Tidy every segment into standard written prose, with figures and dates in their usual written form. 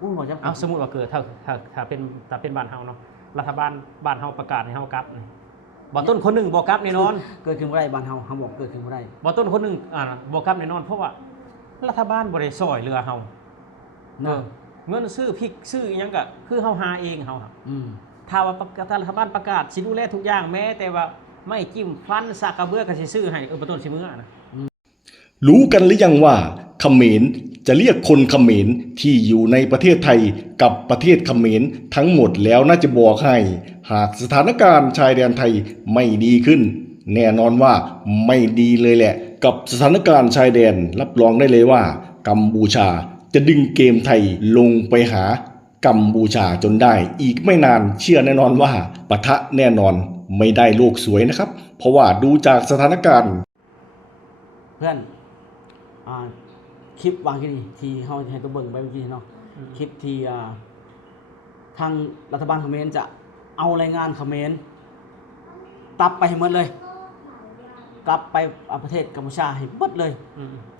อู้บ่จะเอาสมมุติว่าเกิดถ้าเป็นบ้านเฮาเนาะรัฐบาลบ้านเฮาประกาศให้เฮากลับนี่บ่ต้นคนหนึงบ่กลับแน่นอน เกิดขึ้นบ่ได้บ้านเฮาบอกเกิดขึ้นบ่ได้บ่ต้นคนหนึงบ่กลับแน่นอนเพราะว่ารัฐบาลบ่ได้ช่วยเหลือเฮาเนาะเงินซื้อพริกซื้ออิหยังก็คือเฮาหาเองเฮาครับถ้าว่ารัฐบาลประกาศสิดูแลทุกอย่างแม้แต่ว่าไม่จิ้มฟันสากกระเบือก็สิซื้อให้บ่ต้นสิมื้อนะรู้กันหรือยังว่าเขมรจะเรียกคนเขมรที่อยู่ในประเทศไทยกับประเทศเขมรทั้งหมดแล้วน่าจะบอกให้หากสถานการณ์ชายแดนไทยไม่ดีขึ้นแน่นอนว่าไม่ดีเลยแหละกับสถานการณ์ชายแดนรับรองได้เลยว่ากัมพูชาจะดึงเกมไทยลงไปหากัมพูชาจนได้อีกไม่นานเชื่อแน่นอนว่าปะทะแน่นอนไม่ได้โลกสวยนะครับเพราะว่าดูจากสถานการณ์เพื่อนคลิปวางที่เฮาให้ตัวเบิ่งไปเมื่อกี้เนาะคลิปที่ทางรัฐบาลเขมรจะเอาแรงงานเขมรกลับไปให้หมดเลยกลับไปประเทศกัมพูชาให้หมดเลย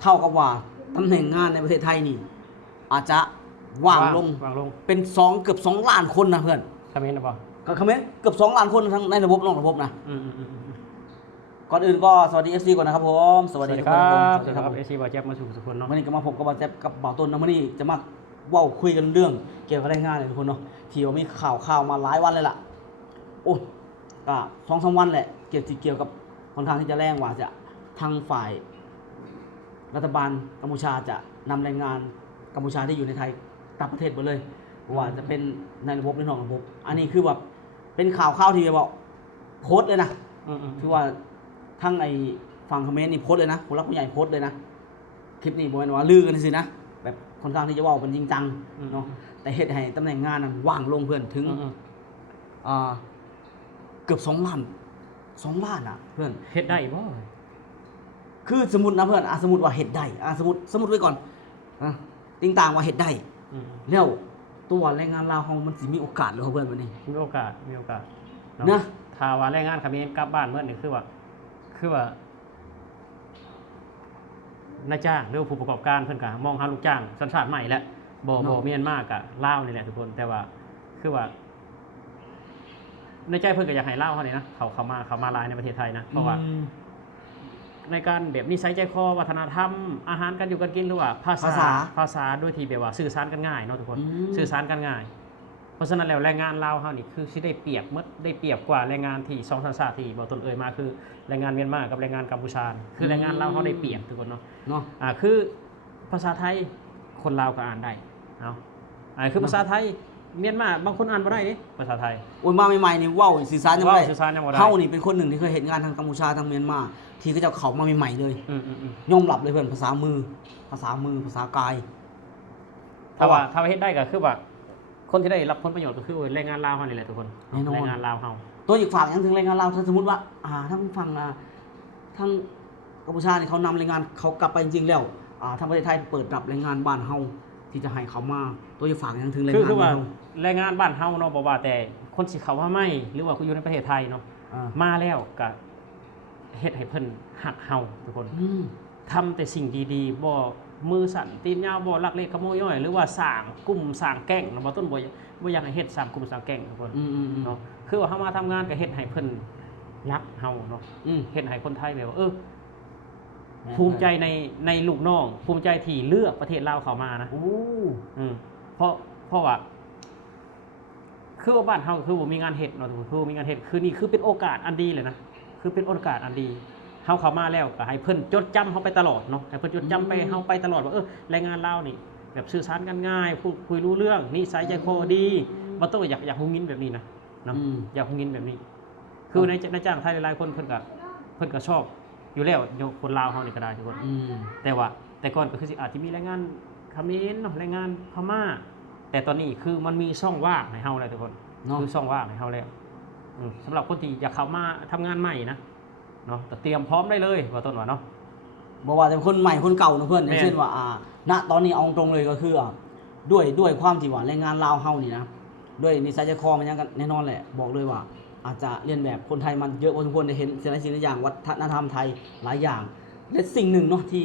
เท่ากับว่าตำแหน่งงานในประเทศไทยนี่อาจจะว่างลงเป็นเกือบ2 ล้านคนนะเพื่อนเขมรนะบ่ก็เขมรเกือบ2 ล้านคนทั้งในระบบนอกระบบนะก่อนอื่นก็สวัสดี FC ก่อนนะครับผมสวัสดีครับสวัสดีครับ FC บ่าวแจ๊บมาสู่ทุกคนเนาะวันนี้ก็มาพบกับบ่าวแจ๊บกับบ่าวต้นนะมื้อนี้จะมาเว้าคุยกันเรื่องเกี่ยวกับแรงงานเลยทุกคนเนาะที่ว่ามีข่าวมาหลายวันเลยล่ะโอ้ก็2-3 วันแหละเกี่ยวกับค่อนข้างที่จะแรงว่าจะทางฝ่ายรัฐบาลกัมพูชาจะนำแรงงานกัมพูชาที่อยู่ในไทยกลับประเทศหมดเลยว่าจะเป็นในระบบหรือนอกระบบอันนี้คือแบบเป็นข่าวที่บอกโพสต์เลยนะคือว่าทั้งไอ้ฝั่งเขมรนี่โพสต์เลยนะผู้รักผู้ใหญ่โพสต์เลยนะคลิปนี้บ่แม่นว่าลือกันสินะแบบค่อนข้างที่จะเว้าเป็นจริงจังเนาะแต่เฮ็ดให้ตำแหน่งงานนั้นว่างลงเพื่อนถึงเกือบ2 ล้านอ่ะเพื่อนเฮ็ดได้บ่คือสมมุตินะเพื่อนสมมุติว่าเฮ็ดได้สมมุติไว้ก่อนติงต่างว่าเฮ็ดได้แล้วตัวแรงงานลาวเฮามันสิมีโอกาสหรือเปล่าเพื่อนบัดนี้มีโอกาสนะถ้าว่าแรงงานเขมรกลับบ้านเมื่อนี่คือว่านายจ้างหรือผู้ประกอบการเพิ่นก็มองหาลูกจ้างสัญชาติใหม่แล้วบ่เมียนมากับลาวนี่แหละทุกคนแต่ว่าคือว่าในใจเพิ่นก็อยากให้ลาวเฮานี่นะเขามาหลายในประเทศไทยนะเพราะว่าในการแบบนิสัยใจคอวัฒนธรรมอาหารการอยู่กันกินหรือว่าภาษาด้วยที่แบบว่าสื่อสารกันง่ายเนาะทุกคนสื่อสารกันง่ายเพราะฉะนั้นแล้วแรงงานลาวเฮานี่คือสิได้เปรียบกว่าแรงงานที่2สัญชาติที่บ่ต้นเอ่ยมาคือแรงงานเมียนมากับแรงงานกัมพูชาคือแรงงานลาวเฮาได้เปรียบทุกคนเนาะคือภาษาไทยคนลาวก็อ่านได้เนาะคือภาษาไทยเมียนมาบางคนอ่านบ่ได้เด้ภาษาไทยโอ้ยมาใหม่ๆนี่เว้าสื่อสารยังบ่ได้เฮานี่เป็นคนหนึ่งที่เคยเห็นงานทางกัมพูชาทางเมียนมาที่เขาจะเข้ามาใหม่ๆเลยยอมรับเลยเพื่อนภาษามือภาษากายถ้าเฮ็ดได้ก็คือว่าคนที่ได้รับผลประโยชน์ก็คือแรงงานลาวเฮานี่แหละทุกคนแรงงานลาวเฮาตัวอีกฝั่งยังถึงแรงงานลาวถ้าสมมุติว่าทั้งฝั่งทั้งกัมพูชานี่เขานำแรงงานเขากลับไปจริงๆแล้วทางประเทศไทยเปิดรับแรงงานบ้านเฮาที่จะให้เขามาตัวอีกฝั่งยังถึงแรงงานคือว่าแรงงานบ้านเฮาเนาะบ่ว่าแต่คนสิเข้ามาใหม่หรือว่าอยู่ในประเทศไทยเนาะมาแล้วก็เฮ็ดให้เพิ่นฮักเฮาทุกคนทำแต่สิ่งดีๆบ่มือสั่นตีนยาวบ่ลักเล็กขโมยย่อยหรือว่าสร้างกลุ่มสร้างแก๊งบ่ต้นบ่อยากให้เฮ็ดสร้างกลุ่มสร้างแก๊งทุกคนเนาะคือว่าเฮามาทำงานก็เฮ็ดให้เพิ่นรักเฮาเนาะเฮ็ดให้คนไทยแบบว่าภูมิใจในลูกน้องภูมิใจที่เลือกประเทศลาวเข้ามานะเพราะว่าคือว่าบ้านเฮาคือบ่มีงานเฮ็ดเนาะทุกคนคือมีงานเฮ็ดคือนี่คือเป็นโอกาสอันดีเลยนะคือเป็นโอกาสอันดีเฮาเข้ามาแล้วก็ให้เพิ่นจดจำเฮาไปตลอดเนาะให้เพิ่นจดจำไปเฮาไปตลอดว่าแรงงานลาวนี่แบบสื่อสารกันง่ายพูดคุยรู้เรื่องนิสัยใจคอดีบ่ต้องอยากฮู้งินแบบนี้นะเนาะอยากฮู้งินแบบนี้คือในจ้างไทยหลายๆคนเพิ่นก็ชอบอยู่แล้วคนลาวเฮานี่ก็ได้ทุกคนแต่ก่อนก็คือสิอาจจะมีแรงงานเขมรเนาะแรงงานพม่าแต่ตอนนี้คือมันมีช่องว่างให้เฮาแล้วทุกคนคือช่องว่างให้เฮาแล้วสำหรับคนที่อยากเข้ามาทำงานใหม่นะเนาะเตรียมพร้อมได้เลยว่าต้นว่าเนาะบอกว่าแต่คนใหม่คนเก่านะเพื่อนอย่างเช่นว่าณตอนนี้เอาตรงเลยก็คือด้วยความที่ว่าแรงงานลาวเฮานี่นะด้วยนิสัยใจคอมันยังกันแน่นอนแหละบอกเลยว่าอาจจะเรียนแบบคนไทยมันเยอะพอสมควรได้เห็นสิ่งอย่างวัฒนธรรมไทยหลายอย่างและสิ่งหนึ่งเนาะที่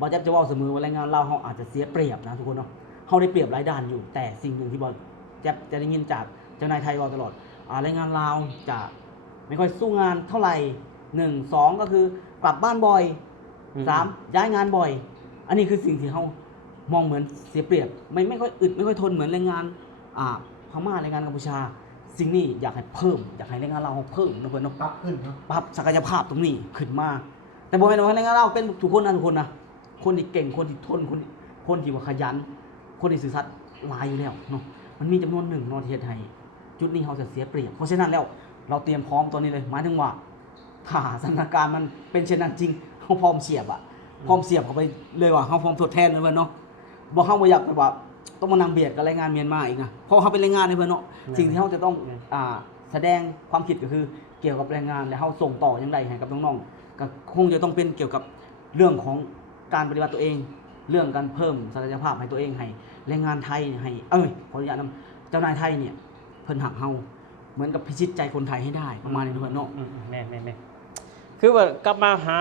บ่าวแจ๊บจะว่าเสมอว่าแรงงานลาวเฮาอาจจะเสียเปรียบนะทุกคนเนาะ เขาได้เปรียบหลายด้านอยู่ แต่สิ่งหนึ่งที่บอกจะได้ยินจากเจ้านายไทยบอกตลอดแรงงานลาวจะไม่ค่อยสู้งานเท่าไหร่1 2ก็คือกลับบ้านบ่อย3ย้ายงานบ่อย อันนี้คือสิ่งที่เขามองเหมือนเสียเปรียบไม่ค่อยอึดไม่ค่อยทนเหมือนแรงงานพม่าแรงงานกัมพูชาสิ่งนี้อยากให้เพิ่มอยากให้แรงงานเราเพิ่มนะเพื่อนปรับขึ้นปรับศักยภาพตรงนี้ขึ้นมาแต่บอกให้เราแรงงานเราเป็นทุกคนนะทุกคนนะคนที่เก่งคนที่ทนคนที่ว่าขยันคนที่สื่อสัตย์หลายอยู่แล้วเนาะมันมีจำนวนหนึ่งนอที่เฮ็ดให้จุดนี้เขาจะเสียเปรียบเพราะฉะนั้นแล้วเราเตรียมพร้อมตัวนี้เลยหมายถึงว่าถ้าสถานการณ์มันเป็นเช่นนั้นจริงเขาพร้อมเสียบพร้อมเสียบเข้าไปเลยว่าเขาพร้อมทดแทนเลยเพื่อนเนาะบอกเขาบ่อยากแบบว่าต้องมานั่งเบียดกับแรงงานเมียนมาอีกนะเพราะเขาเป็นแรงงานในเพื่อนเนาะสิ่งที่เขาจะต้องแสดงความคิดก็คือเกี่ยวกับแรงงานและเขาส่งต่อยังไงให้กับน้องๆก็คงจะต้องเป็นเกี่ยวกับเรื่องของการปฏิบัติตัวเองเรื่องการเพิ่มศักยภาพให้ตัวเองให้แรงงานไทยให้ขออนุญาตนำเจ้านายไทยเนี่ยเพิ่นหักเฮาเหมือนกับพิชิตใจคนไทยให้ได้ประมาณนี้เพื่อนเนาะแม่คือว่ากลับมาหา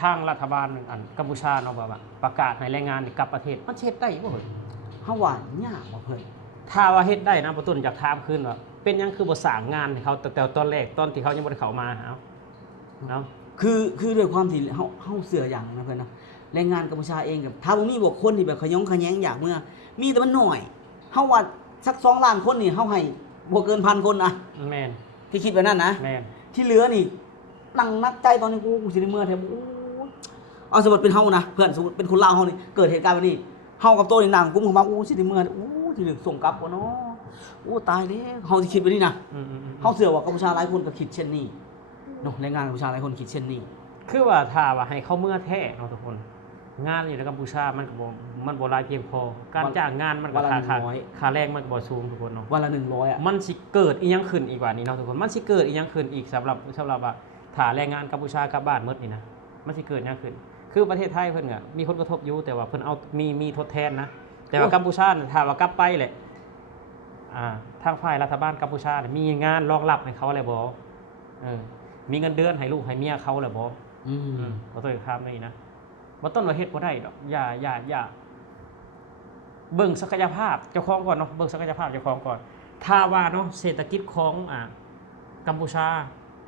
ทางรัฐบาลอันกัมพูชาเนาะว่าประกาศให้แรงงานกลับประเทศมันเฮ็ดได้บ่เฮ้ยเฮาว่ายากบ่เพิ่นถ้าว่าเฮ็ดได้นะบ่ต้นอยากถามคืนว่าเป็นหยังคือบ่สร้างงานให้เขาแต่ตอนแรกตอนที่เขายังบ่ได้เข้ามาเอาคือด้วยความที่เฮาเชื่ออย่างนะเพิ่นนะแรงงานกัมพูชาเองกับถ้าบ่มีบ่คนที่แบบขยงขแยงอยากเมื่อมีแต่มันน้อยเฮาว่าสัก2ล้านคนนี่เฮาให้บ่เกิน 1,000 คนนะแม่นที่คิดแบบนั้นนะแม่นที่เหลือนี่นั่งนักใจตอนนี้กูสิได้เมื่อแท้เอาสมมุติเป็นเฮานะเพื่อนสมมุติเป็นคนลาวเฮานี่เกิดเหตุการณ์แบบนี้เฮากับโตนี่นั่งกุมของมาสิได้เมื่อสิได้ส่งกลับบ่เนาะตายแล้วเฮาสิคิดแบบนี้นะเฮาเชื่อว่ากัมพูชาหลายคนก็คิดเช่นนี้เนาะแรงงานกัมพูชาหลายคนคิดเช่นนี้คือว่าถ้าว่าให้เขาเมื่อแท้เนาะทุกคนงานอยู่ในกัมพูชามันก็บ่หลายเพียงพอการจ้างงานมันก็ค่าแรงมันบ่สูงทุกคนเนาะวันละ100มันสิเกิดอีหยังขึ้นอีกว่านี้เนาะทุกคนมันสิเกิดอีหยังขึ้นอีกสำหรับว่าถ้าแรงงานกัมพูชากลับบ้านหมดนี่นะมันสิเกิดหยังขึ้นคือประเทศไทยเพิ่นก็มีผลกระทบอยู่แต่ว่าเพิ่นเอามีทดแทนนะแต่ว่ากัมพูชาถ้าว่ากลับไปแหละทางฝ่ายรัฐบาลกัมพูชามีงานรองรับให้เขาแล้วบ่มีเงินเดือนให้ลูกให้เมียเขาแล้วบ่บ่ต้องถามนี่นะบ่ต้องว่าเฮ็ดบ่ได้ดอกอย่าเบิ่งศักยภาพเจ้าของก่อนเนาะเบิ่งศักยภาพเจ้าของก่อนถ้าว่าเนาะเศรษฐกิจของกัมพูชา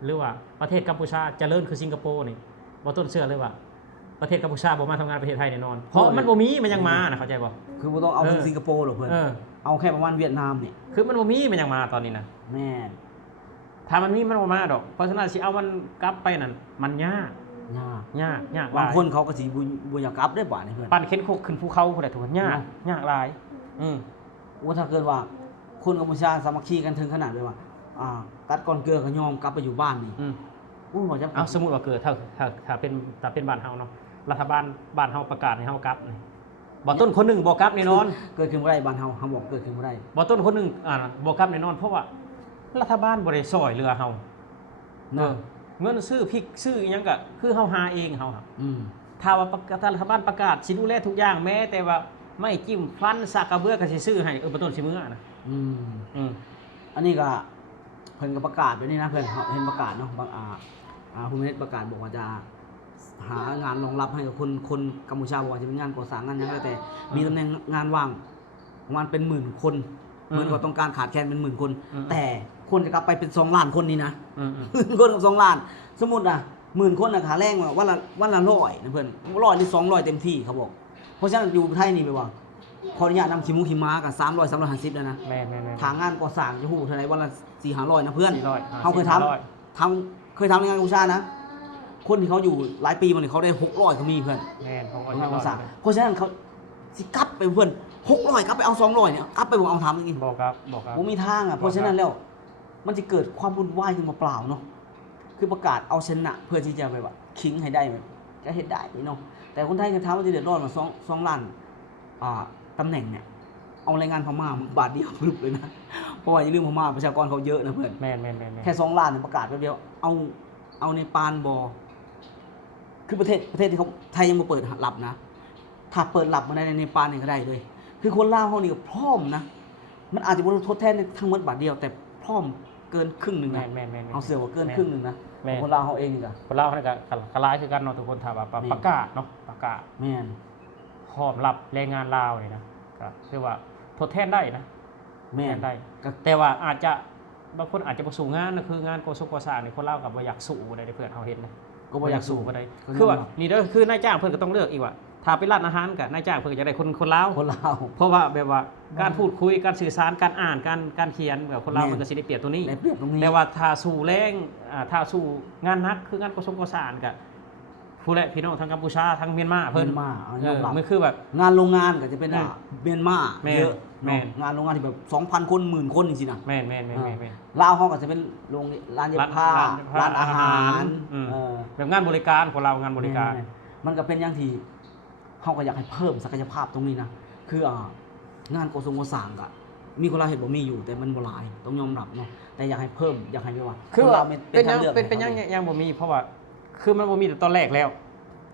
หรือว่าประเทศกัมพูชาเจริญคือสิงคโปร์นี่บ่ต้นเชื่อเลยว่าประเทศกัมพูชาบ่มาทำงานประเทศไทยแน่นอนเพราะมันบ่มีมันยังมานะเข้าใจบ่คือบ่ต้องเอาถึงสิงคโปร์หรอกเพิ่นเอาแค่ประมาณเวียดนามนี่คือมันบ่มีมันยังมาตอนนี้นะแม่นถ้ามันมีมันบ่มาดอกเพราะฉะนั้นสิเอามันกลับไปนั่นมันยากบางคนเขาก็สิบ่อยากกลับได้บ่นี่เพิ่นปั่นเข็นโคกขึ้นภูเขาพุ่นน่ะทุกคนยากหลายถ้าเกิดว่าคนกัมพูชาสามัคคีกันถึงขนาดเลยว่ากัดก่อนเกลือก็ยอมกลับไปอยู่บ้านนี่บ่จะเอาสมมุติว่าเกิดถ้าเป็นบ้านเฮาเนาะรัฐบาลบ้านเฮาประกาศให้เฮากลับนี่บ่ต้นคนนึงบ่กลับแน่นอนเกิดขึ้นบ่ได้บ้านเฮาบอกเกิดขึ้นบ่ได้บ่ต้นคนนึงบ่กลับแน่นอนเพราะว่ารัฐบาลบ่ได้ช่วยเหลือเฮาเงินซื้อพริกซื้ออีหยังก็คือเฮาหาเองเฮาถ้าว่ารัฐบาลประกาศสิดูแลทุกอย่างแม้แต่ว่าไม่จิ้มฟันซากกระเบือก็สิซื้อให้บ่ต้นสิมื้อนะอันนี้ก็เพิ่นก็ประกาศอยู่นี่นะเพิ่นเห็นประกาศเนาะบางภูมิเนตประกาศบอกว่าจะหางานรองรับให้กับคนกัมพูชาบอกว่าจะเป็นงานก่อสร้างงานหยังแต่มีตำแหน่งงานว่างประมาณเป็นหมื่นคนเหมือนกับต้องการขาดแคลนเป็นหมื่นคนแต่คนจะกลับไปเป็น2ล้านคนนี่นะคนกับ2ล้านสมมุติหมื่นคนค่าแรงวันละ100นะเพิ่น100นี่200เต็มที่เขาบอกเพราะฉะนั้นอยู่ไทยนี่ไปว่าขออนุญาตนำขี้มูกขี้ม้ากับ350แล้วนะแม่ทางงานก่อสร้างจะฮู้เท่าไหร่วันละ400-500นะเพื่อนเฮาเคยทำในงานกัมพูชานะคนที่เขาอยู่หลายปีมานี่เขาได้600ก็มีเพื่อนแม่นของก่อสร้างเพราะฉะนั้นเขาสิกลับไปเพื่อน600กลับไปเอา200เนี่ยกลับไปบ่เอาทำอย่างงี้บ่ครับบ่มีทางเพราะฉะนั้นแล้วมันจะเกิดความวุ่นวายขึ้นมาเปล่าเนาะคือประกาศเอาชนะเพื่อที่จะไปว่าคิงให้ได้จะเฮ็ดได้เนาะแต่คนไทยก็ถามว่าจะเดือดร้อนว่า2ล้านตำแหน่งเนี่ยเอาแรงงานพม่าบาทเดียวรึบเลยนะเพราะว่าอย่าลืมพม่าประชากรเขาเยอะนะเพื่อนแม่นแค่2ล้านประกาศแป๊บเดียวเอาในปานบ่คือประเทศที่เขาไทยยังบ่เปิดรับนะถ้าเปิดรับมาได้ในปานนี่ก็ได้เลยคือคนลาวเฮานี่ก็พร้อมนะมันอาจจะบ่ทดแทนทั้งหมดบาทเดียวแต่พร้อมเกินครึ่งนึงนะเอาเสือว่าเกินครึ่งนึงนะคนลาวเฮาเองนี่ก็คนลาวนี่ก็คล้ายคือกันเนาะทุกคนถ้าว่าประกาศเนาะประกาศแม่นพร้อมรับแรงงานลาวนี่นะก็ ก็คือว่าทดแทนได้นะ แม่ ทด น แทนได้ ก็ แต่ว่าอาจจะบางคนอาจจะบ่สู้งานนะคืองานโกสุกสร้างนี่คนลาวก็บ่อยากสู้บ่ได้เด้อเพื่อนเฮาเห็นนะ ก็บ่อยากสู้ บ่ได้ ก็ คือว่า ยอมรับ นี่เด้อคือนายจ้างเพิ่นก็ต้องเลือกอีกว่าถ้าไปร้านอาหารก็นายจ้างเพิ่นก็จะได้คนลาว คนลาว เพราะว่าแบบว่าการพูดคุยการสื่อสารการอ่านการเขียนแบบคนลาว แม่น มันก็สิได้เปรียบตัวนี้ ได้เปรียบตรงนี้ แต่ว่าถ้าสู้แรงถ้าสู้งานหนักคืองานก่อสร้างก็ผู้แลพี่น้องทางกัมพูชาทางเมียนมาเพิ่น เมียนมาเอายอมรับ มันคือแบบ งานโรงงานก็จะเป็นเมียนมา แม่น เยอะ แม่ เนาะ น งานโรงงานที่แบบ 2,000 คนหมื่นคนจริงๆนะ แม่นลาวเขาก็จะเป็นโรงร้านเย็บผ้า ร้า ร้าน น อา อา หา หาร ร แบบงานบริการของเรางานบริการ แม่นๆมันก็เป็นอย่างที่เขาก็อยากให้เพิ่มศักยภาพตรงนี้นะคืองานก่อสร้างก็มีคนลาวเห็นบ่มีอยู่แต่มันบ่หลายต้องยอมรับเนาะแต่อยากให้เพิ่มอยากให้แบบว่า คือ คน ว่า ลาว เป็นยัง ทางลือก เป็นยัง ให้ขา ยังบ่มีเพราะว่าคือมันบ่มีแต่ตอนแรกแล้ว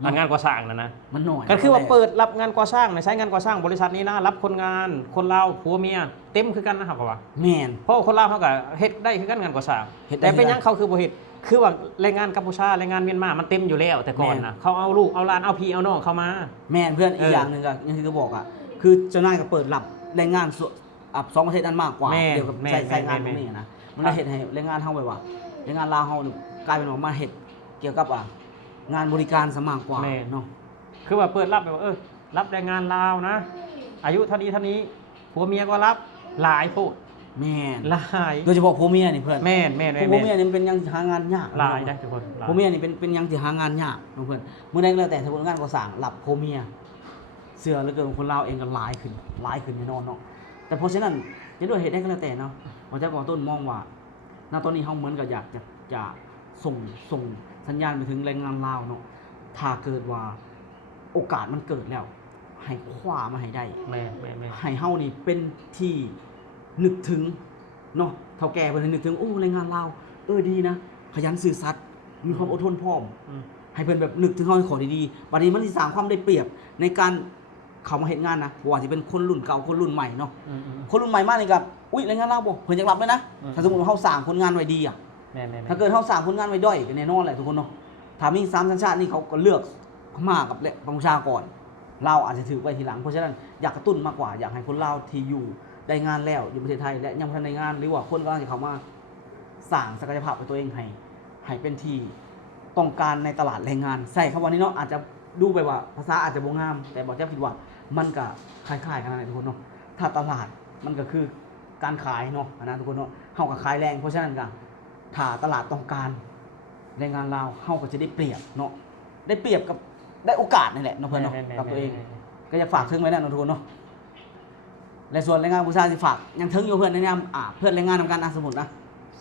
งานก่อสร้างนะ มันน้อย ก็คือว่าเปิดรับงานก่อสร้างในใช้งานก่อสร้างบริษัทนี้นะรับคนงานคนลาวผัวเมียเต็มคือกันนะครับว่า แม่น เพราะคนลาวเขาก็เฮ็ดได้คือกันงานก่อสร้าง เฮ็ดได้ แต่เป็นหยังเขาคือบ่เฮ็ดคือว่าแรงงานกัมพูชาแรงงานเมียนมามันเต็มอยู่แล้วแต่ก่อนนะเขาเอาลูกเอาหลานเอาพี่เอาน้องเข้ามา แม่นเพื่อนอีกอย่างหนึงก็อย่างที่เขาบอกคือเจ้านายก็เปิดรับแรงงานส่วนสองประเทศนั้นมากกว่า แม่น เกี่ยวกับ แม่น ใช้งานต แม่ ร น งนี้นะมันเลยเฮ็ดให้แรงงานเฮาแบบว่าแรงงานลาวเฮานี่กลายเป็นว่ามาเฮ็ดเกี่ยวกับงานบริการซะมากกว่า แม่น เนาะ คือว่าเปิดรับแบบว่ารับแรงงานลาวนะ อายุเท่านี้ผัวเมียก็รับหลายโพด แม่น หลาย โดยเฉพาะผัวเมียนี่เพื่อน แม่น ผัวเมียนี่มันเป็นยังที่หางานยาก หลายได้ทุกคนหลาย ผัวเมียนี่เป็นยังที่หางานยากเพื่อนเมื่อใดก็แล้วแต่ถ้าคนงานก่อสร้างรับผัวเมียเสื้อเหลือเกินคนลาวเองก็หลายขึ้นแน่นอนเนาะแต่เพราะฉะนั้นจะด้วยเหตุใดก็แล้วแต่เนาะผมจะบอกต้นมองว่าณตอนนี้เฮาเหมือนกับอยากจะส่งสัญญาณไปถึงแรงงานลาวเนาะถ้าเกิดว่าโอกาสมันเกิดแล้วให้คว้ามาให้ได้ แม่น ให้เฮานี่เป็นที่นึกถึงเนาะเฒ่าแก่เพิ่นให้นึกถึงโอ้แรงงานลาวดีนะขยันซื่อสัตย์มีความอดทนพร้อม อืม ให้เพิ่นแบบนึกถึงเฮาขอดีๆบัดนี้มันสิสร้างความได้เปรียบในการเข้ามาเฮ็ดงานนะบ่ว่าสิเป็นคนรุ่นเก่าคนรุ่นใหม่เนาะ อืม คนรุ่นใหม่มานี่ก็อุ๊ยแรงงานลาวบ่เพิ่นอยากรับเลยนะ อืม ถ้าสมมุติว่าเฮาสร้างผลงานไว้ดีอ่ะ แม่น ถ้าเกิดเฮาสร้างผลงานไว้ด้อยก็แน่นอนแหละทุกคนเนาะถ้ามี3สัญชาตินี่เขาก็เลือกพม่ากับกัมพูชาก่อนลาวอาจจะถือไว้ทีหลังเพราะฉะนั้นอยากกระตุ้นมากกว่าอยากให้คนลาวที่อยู่ได้งานแล้วอยู่ประเทศไทยและยังบ่ทันได้งานหรือว่าคนกำลังจะเข้ามาสร้างศักยภาพของตัวเองให้เป็นที่ต้องการในตลาดแรงงานใส่คำว่านี้เนาะอาจจะดูไปว่าภาษาอาจจะบ่งามแต่บอกจะคิดว่ามันก็คล้ายๆกันนะทุกคนเนาะถ้าตลาดมันก็คือการขายเนาะนะทุกคนเนาะเฮาก็ขายแรงเพราะฉะนั้นก็ถ้าตลาดต้องการแรงงานลาวเฮาก็จะได้เปรียบเนาะได้เปรียบกับได้โอกาสนี่แหละเนาะเพื่อนเนาะกับตัวเอง ก็จะฝากถึงไว้นั่นเนาะทุกคนเนาะและส่วนแรงงานผู้ชายสิฝากยังถึงอยู่เพื่อนในนามเพื่อนแรงงานทำการสมมุตินะ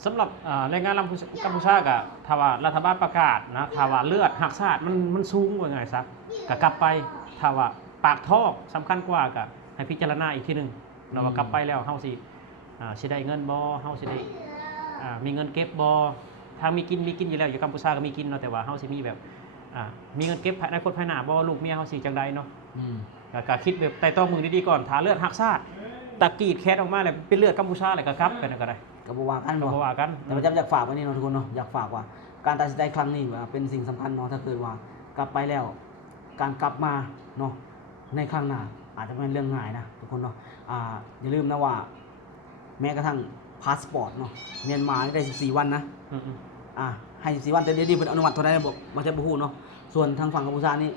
สำหรับแรงงานกัมพูชาก็ถ้าว่ารัฐบาลประกาศนะถ้าว่าเลือดหักชาติมันสูงกว่าไงซะก็กลับไปถ้าว่าปากท้องสำคัญกว่าก็ให้พิจารณาอีกทีหนึงเราว่ากลับไปแล้วเฮาสิได้เงินบ่เฮาสิได้มีเงินเก็บบ่ทางมีกินอยู่แล้วอยู่กัมพูชาก็มีกินเนาะแต่ว่าเฮาสิมีแบบมีเงินเก็บภายในคนภายหน้าบ่ลูกเมียเฮาสิจังใดเนาะก็คิดแบบไต่ตองมือดีๆก่อนถ้าเลือดหักชาติตะกรีดแคสออกมาแล้วเป็นเลือดกัมพูชาแล้วก็กลับไปนั่นก็ได้ ก็บ่ว่ากัน ก็ เนาะ บ่ว่ากัน แต่ประจำอยากฝากไว้นี่เนาะทุกคนเนาะอยากฝากว่าการตัดสินใจครั้งนี้ว่าเป็นสิ่งสำคัญเนาะถ้าเกิดว่ากลับไปแล้ว การกลับมาเนาะในครั้งหน้าอาจจะไม่เป็นเรื่องง่ายนะทุกคนเนาะอย่าลืมนะว่า แม้กระทั่งพาสปอร์ตเนาะเมียนมานี่ได้14วันนะ อืม ให้14วันแต่เดี๋ยวนี้เป็นอนุมัติเท่าไหร่บอกบ่ใช่บ่ฮู้เนาะส่วนทางฝั่งกัมพูชานี่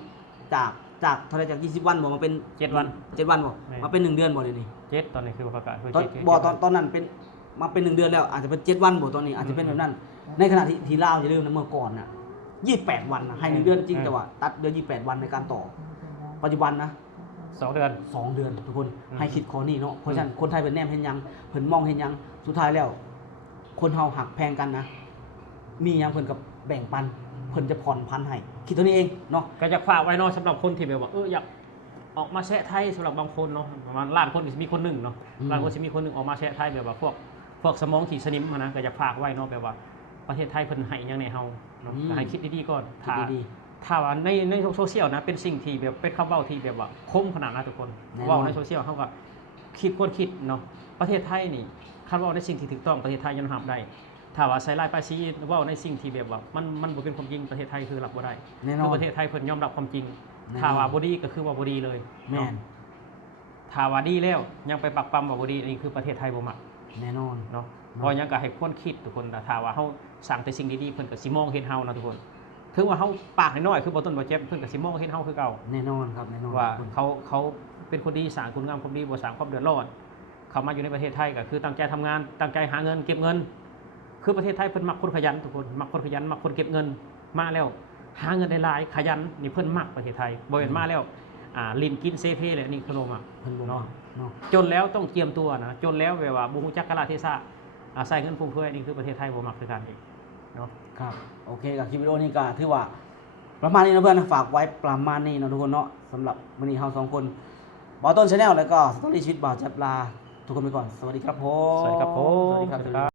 จากเท่าไหร่จาก20วันบ่มาเป็น 7 วัน 7วันบ่ แม่ มาเป็น1เดือนบ่เดี๋ยวนี้ เจ็ดตอนนี้คือประกาศคือ ตอน เจ็ด บ่ตอนนั้นเป็นมาเป็น1เดือนแล้วอาจจะเป็น7วันบ่ตอนนี้อาจจะเป็นแบบนั้น ในขณะที่ลาวอย่าลืมนะเมื่อก่อนน่ะ28วันนะให้1เดือนจริงแต่ว่าตัดเดือน28วันในการต่อปัจจุบันนะ 2 เดือน 2 เดือนทุกคน อืม ให้คิดข้อนี้เนาะเพราะฉะนั้นคนไทยเป็นแนมเห็นหยังเพิ่นมองเห็นหยังสุดท้ายแล้ว คนเฮาหักแพงกันนะ มีหยังเพิ่นกับแบ่งปันเพิ่นจะผ่อนพันให้คิดตัวนี้เองเนาะ ก็อยากฝากไว้เนาะสำหรับคนที่แบบว่าอยากออกมาแชะไทยสำหรับบางคนเนาะประมาณล้านคนสิมีคนหนึ่งเนาะล้านคนสิมีคนหนึ่งออกมาแชะไทยแบบว่าพวกสมองขี่สนิมอะนะก็อยากฝากไว้เนาะแบบว่าประเทศไทยเพิ่นให้หยังในเฮาเนาะก็ให้คิดดีๆก่อน คิดดี ถ้าว่าในโซเชียลนะเป็นสิ่งที่แบบเป็นคำเว้าที่แบบว่าคมขนาดนั้นทุกคน แน่นอน เว้าในโซเชียลเฮาก็ควรคิดเนาะประเทศไทยนี่คันเว้าในสิ่งที่ถูกต้องประเทศไทยยังรับได้ถ้าว่าใส่ร้ายป้ายสีเว้าในสิ่งที่แบบว่ามันบ่เป็นความจริงประเทศไทยคือรับบ่ได้ แน่น คือ อน ประเทศไทยเพิ่นยอมรับความจริง แน่นอน ถ้าว่าบ่ดีก็คือว่าบ่ดีเลย แม่น ถ ถ้าว่าดีแล้วยังไปปักปั๊มบ่ดีนี่คือประเทศไทยบ่มัก แน่นอน เนาะเพราะยังก็ให้ควรคิดทุกคนแต่ถ้าว่าเฮาสั่งแต่สิ่งดีๆเพิ่นก็สิมองเห็นเฮานะทุกคนถึงว่าเฮาปากน้อยๆคือบ่ต้นบ่เจ็บเพิ่นก็สิมองเห็นเฮาคือเก่า แน่นอนครับแน่นอน ว่าเขาเป็นคนดีสร้างคุณงามความดีบ่สร้างความเดือดร้อนเขามาอยู่ในประเทศไทยก็คือตั้งใจทำงานตั้งใจหาเงินเก็บเงิน คือประเทศไทยเพิ่นมักคนขยันทุกคนมักคนขยันมักคนเก็บเงินมาแล้วหาเงินได้หลายขยันนี่เพิ่นมักประเทศไทยบ่แม่นมาแล้วลิ้นกินเซเพเลยนี่คือโนมัก เพิ่นบ่เนาะเนาะ จนแล้วต้องเจียมตัวนะจนแล้วแบบว่าบ่ฮู้จักกาลเทศะใส่เงินฟุ่มเฟือยนี่คือประเทศไทยบ่มักคือกันอีกเนาะ ครับโอเคกับคลิปวิดีโอนี้ก็ถือว่าประมาณนี้นะเพื่อนนะฝากไว้ประมาณนี้เนาะทุกคนเนาะสำหรับมื้อนี้เฮาสองคนบ่าวต้น Channel แล้วก็สตอรี่ชีวิตบ่าวจับลาทุกคนไปก่อนสวัสดีครับผม สวัสดีครับผม สวัสดีครับ